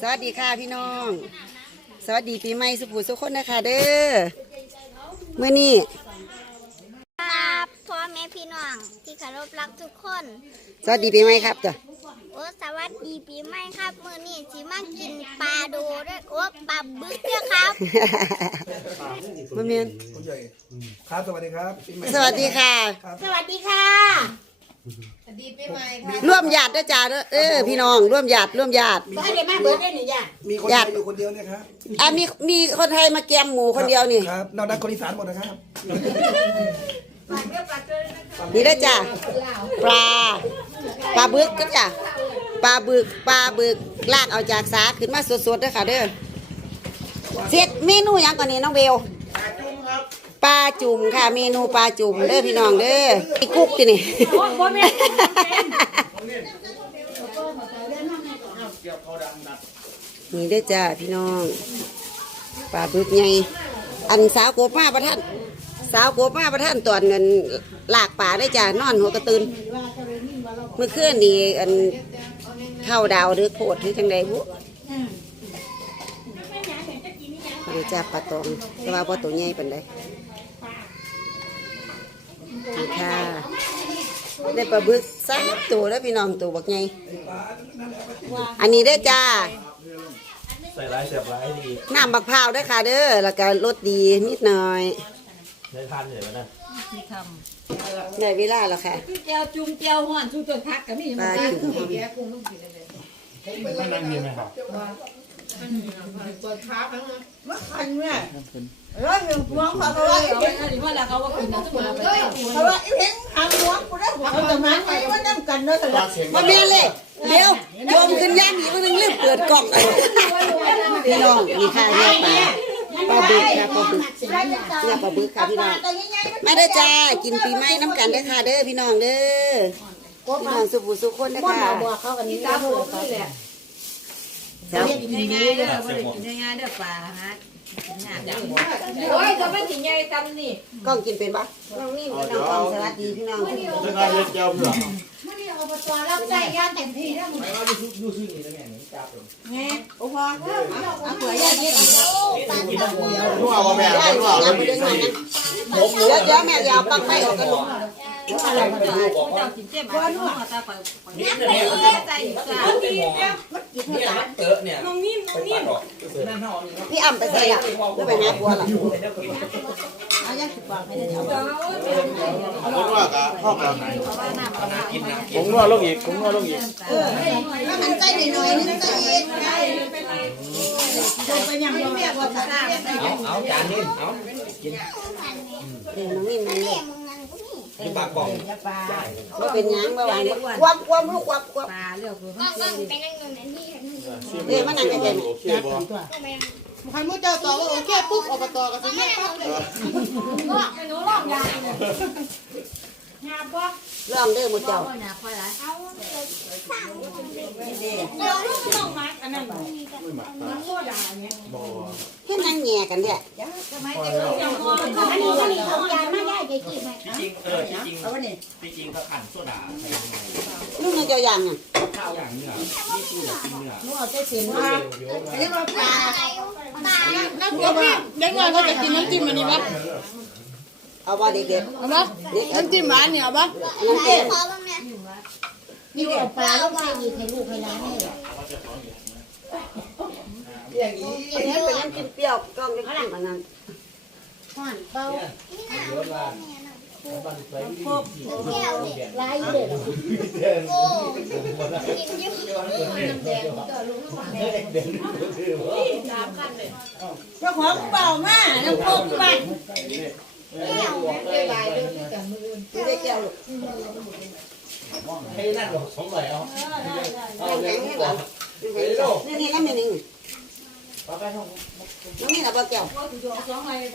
สวัสดีค่ะพี่น้อง สวัสดีปีใหม่สุภูสุขคนนะคะเด้อเมื่อนี้ครับพ่อแม่พี่น้องที่เคารพรักทุกคนสวัสดีปีใหม่ครับจ้ะโอ้สวัสดีปีใหม่ครับมื้อนี้สิมากินปลาโดด้วยโอ้ปลาบึกด้วยครับมาเมียนคุณใหญ่ครับสวัสดีครับปีใหม่สวัสดีค่ะ สวัสดีค่ะ ร่วมญาติด้วยจ้าเด้อเออพี่น้องร่วมญาติร่วมญาติให้ได้มาเบิดได้หนึ่งอย่างมีคนญาไทติยอยู่คนเดียวเนี่ยครับอะมีมีคนไทยมาแกมหมูคนเดียวนี่ครับนอกนั้นคนอีสานหมดนะครับนี่ได้อจ้ะปลา ปลาบึกก็จ้ะปลาบึกปลาบึกลากเอาจากสาขึ้นมาสดๆเด้อค่ะเด้อเสร็จเมนูหยังก่อนนี้น้องเบลปลาจุ่มค่ ปลาจุ่มค่ะ เมนูปลาจุ่มเด้อพี่น้องเด้ออีกุ๊กตินี่ นี่ได้อจ้าพี่น้องปลาบึกไงอันสาวโกบมาประท่านสาวโกบมาประท่านตอนเงินหลากป่าได้จ้านอนหัวกระตืนเมื่อคืนนี่อันเข้าดาวหรือโคตรหรือจังใดบุเดี๋ยวจ้าปลาตองแต่ว่าพอตัวใหญ่เป็นได นี่ค่ะได้ปลาบึกสามตัวแล้วพี่น้องตัวบักใหญ่อันนี้ได้อจ้าใส่ร้ายเสียบร้ายดีน้ำบักพร้าวด้วยค่ะ เด้อแล้วก็รสดีนิดหน่อยได้ทานเหนื่อยแล้วนะในเวลาแล้วค่ะเจียวจุ่มเจียวห่อนจุ่มจนคักกับมีปลาจุ่มไม่นั่งมีไหมครับ มาคันแม่แล้วหนึ่งพวงเขาก็ว่าเห็นอะไรว่าเราเขาว่ากินนะทุกคนไปเขาว่าเห็นทางพวกูได้หัวเขาจะมันไปว่าน้ำกันเนาะแต่ละมาเมียเลยเดี๋ยวโยมขึ้นย่างอีกมันนึงลืมเปิดกล่องพี่น้องมีค่าเรียกปลาปลาบึกค่ะปลาบึกเรียปลาบึกค่ะพี่น้องมาเด้จ้ากินปีใหม่น้ำกันเด้ค่ะเด้อพี่น้องเด้อพี่น้องสุภูสุขคนเด้ค่ะเขากันนี้ตาโหดนี่แหละ เจ้ากินง่ายๆเด้อบ่ได้กินง่ายๆเด้อปลาฮะโอ้ยจะไม่ถึงใหญ่ทำนี่กล้องกินเป็นปะน้องนิ่มกับน้องกล้องสวัสดีพี่น้องจะได้เล็กเจ้าเผื่อรับใส่ย่านเต็มที่แล้วไงโอ้พอเอาเผื่อย่าเย็ดอีกนัวว่าแม่ได้นัวยังไม่ได้หน่อยนะเดี๋ยวเดี๋ยวแม่ยาวปักไปออกกันลู กเจ้ากินเจ็บมาหัวตาไปใจอีกจ้าพี่อ่ำไปใส่ละแล้วไปหาผัวละเอาย่าสิบปากให้ได้เอานัวกับพ่อกับไหนผมนัวลงอีกผมนัวลงอีกถ้ามันใจหน่อยนึงใจเย็นไปยังบ่แม่บ่ตาเอาจานนี้เอาเดี๋ยวน้องนิ่มึงนั่ กูนี่กินปากกล่องว่าเป็นหยังบ่หวังความความลูกความความปลาเลือกคือก็ก็ไปนั่งอยู่ในนี่ครับนี่เดี๋ยวมานั่งกันเลยโอเคบ่ก็ไปนั่งใครมื้อเจ้าตอบว่าโอเคปุ๊บอบตก็สิแม่ปั๊บเลยก็ไม่รู้รอบยาหาบ่ลองเด้อหมดเจ้าบ่หาค่อยหลายเอาสามคนเดี๋ยวลูกน้องมาอันนั้นมันโคตรด่าเนี่ยบ่เฮ็ดนั่งแง่กันแท้ทำไมจะต้องยังพออันนี้อันนี้ของยายมา ได้ใจจีบไหมจริงเออจริงเอาไว้นี่จริงก็ขันโซดาใส่ยังไงลูกยังเจ้าอย่างอะข้าวอย่างเนื้อนี่คืออยากกินเนื้อหนูเอาใจเสียนว่าอันนี้ว่าปลาอะไรตาน้ำจิ้มเด็กน้อยเขาจะกินน้ำจิ้มอันนี้ปะเอาบ่เด็กๆเอาปะน้ำจิ้มหวานเนี่ยเอาปะน้ำใครเต้ขอบ้างเนี่เอาปลาแล้วใส่อีกให้ลูกให้หลานนี่อันนี้เป็นน้ำกินเปรี้ยวกล้องได้กินอันนั้น ห่อนเบาแก้วเนี่ยลายเด็ดโอ้กินอยู่เจ้าของเบามาน้ำโคกบ้านแก้วไม่ได้แก้วลูกให้นั่นหรอกสองเลยเอาแข็งๆให้หลังนี่นี่น้ำนี่นี่ น้องนี่น่ะบ่แก้ว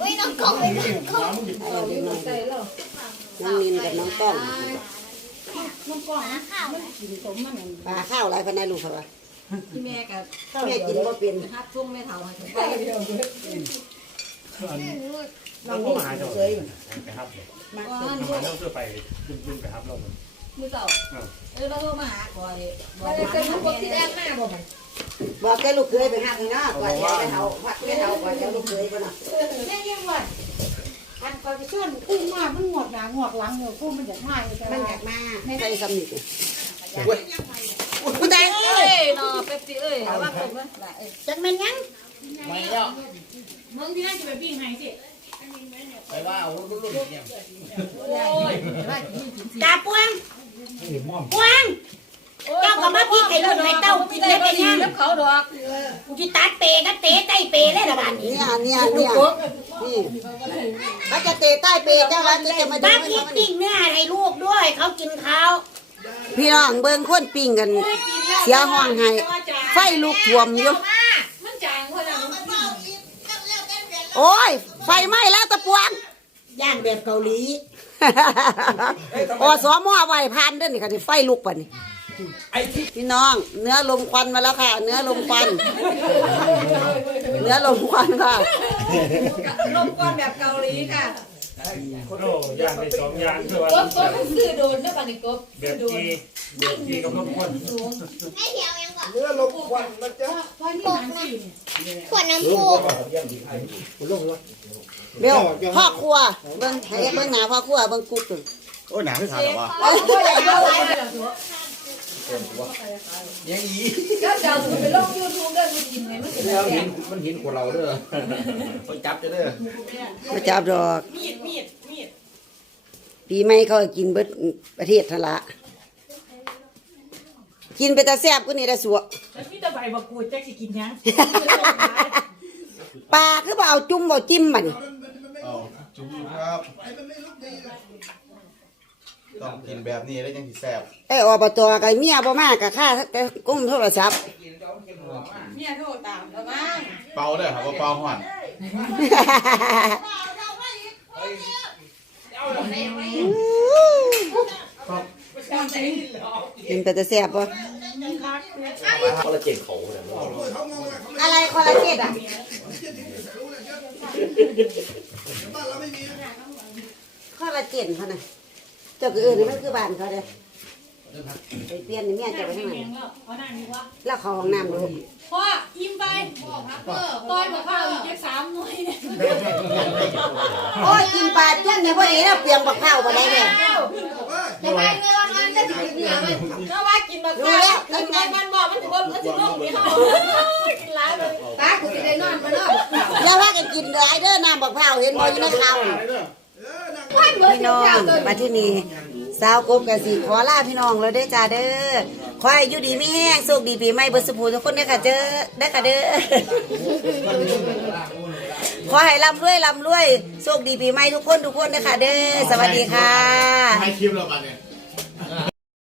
อุ้ยน้องกล่องไปนั่งกล่องเอาเด็กน้อยน้องนินกับน้องก้องนะข้าวปลาข้าวหลายพันนายลูกเขาว่าที่แม่กับแม่กินบ่เป็นฮัดชุ่มแม่เฒ่าให้ถึงไปน้องนี่เฉยไปครับก้อนทำไมต้องเสื้อไปขึ้นไปครับเรา มือเต่าเออเราโทรมาหาก่อยบอกว่าเป็นพวกที่แรกหน้าบ่มันบบอกแกลูกเคยไปหักเลยเนาะก่อนจะไปเฒ่าพัดแกเฒ่าก่อนจะลูกเคยบ่เนาะแม่ยังว่าอันก่อนจะเชื่อมกุ้งมากมันงวดหนางวดหลังอยู่กุ้งมันอยากมาอยู่แต่มันว่าอยากมาใส่สำนึกกูได้เอ้ยเนาะเป๊ปซี่เอ้ยเอาว่าผมเลยล่ะเอ้ยจักแม่นยังไม่แล้วมึงที่นั่นจะไปปิ้งไงสิไปว่าเอารุ่นรุ่นเนี่ยโอ้ยว่ากิน ถึงสิตาปวงปวงเจ้าก็มาพี่ไก่รุ่นให้เต้ากินได้เป็นยังแล้วเขาดอกกูที่ตัดเปกับเตะใต้เปเลยละบาดนี้เนี่ยเนี่ยเนี่ยนี่เขาจะเตะใต้เปเจ้าว่าจะจะมาดูพี่ปิ้งเนื้อให้ลูกด้วย เขากินข้าวพี่น้องเบิ่งคนปิ้งกัน เสียห้องให้ไฟลุกท่วมอยู่มันจางเพราะนั้นมันปิ้งโอ้ยไฟไหม้แล้วตะปวงย่างแบบเกาหลี อสมอไหวพานเด้อนี่ค่ะที่ไฟลุกป่ะนี่พี่น้อง เนื้อลมควันมาแล้วค่ะ เนื้อลมควัน เนื้อลมควันค่ะ ลมก้อนแบบเกาหลีค่ะโอ้ย่างไปสองย่างคือว่ากบกบมันซื้อโดนได้ป่ะนี่กบแบบจีแบบจีกับน้ำข้นแม่เถียวยังบอกเนื้อลมควันนะจ๊ะขวดน้ำพุ เบลพ่อครัวเบิ่งให้เบิ่งหน้าพ่อครัวเบิ่งกุ๊กตึงโอ้หนาคือขาดหรอวะยังอีก็จะเอาไปลงยูทูบเด้อกูกินไงมันสิแล้วเห็นมันเห็นคนเราเด้อไปจับจะเด้อมาจับดอกมีดมีดมีดปีใหม่เขาก็กินเบิดประเทศนั่นละกินไปแต่แซ่บกูนี่ได้สัวแล้วมีแต่ใบบักกูดจักสิกินยังปลาคือบ่เอาจุ่มบ่จิ้ม บัดนี้จุ๊บครับต้องกินแบบนี้แล้วยังสิแซ่บไอ้อบตกับเมียบ่มากกับข้าแต่กุ้มโทรศัพท์เมียโทรตามแล้วมั้งเป่าเด้อครับว่าเป่าห่อนกินไปแต่แซ่บบ่คนละเจ็ดเขาเนี่ยอะไรคอลลาเจนอะ คอลลาเจนเขาน่ะเจ้าคืออื่นนี่มันคือบ้านเขาเด้อไปเปลี่ยนนี่เมียจะไปทางไหนเอาหน้านี้วะแล้วเขาห้องน้ำดูพ่ออิ่มไปต้อยมาข้าวอีกแค่สามหน่วยเนี่ยโอ้ยกินปลาจ้นเนี่ยบ่ได้แล้วเปลียงบักข้าวบ่ได้เนี่ยทำไมเนื้อมันจะถึงเหนือมัน ก็ว่ากินมาข้าวกินไงมันบอกมันถึงว่ามันถึงลงที่เขากินหลายเลยตากูจะได้นอนมานอนอย่าว่ากันกินหลายเด้อน้ำบักข้าวเห็นบ่อยู่ในข้าวไม่เบิร์พี่น้องมาที่นี่สาวกบกะสิขอลาพี่น้องแล้วเด้อจ้าเด้อขอให้อยู่ดีมีแห้งโชคดีปีใหม่เบิดสุภูทุกคนเด้อค่ะเด้อเด้อค่ะเด้อขอให้ร่ำรวยร่ำรวยโชคดีปีใหม่ทุกคนทุกคนเด้อค่ะเด้อสวัสดีค่ะให้คลิปเรามาเนี่ย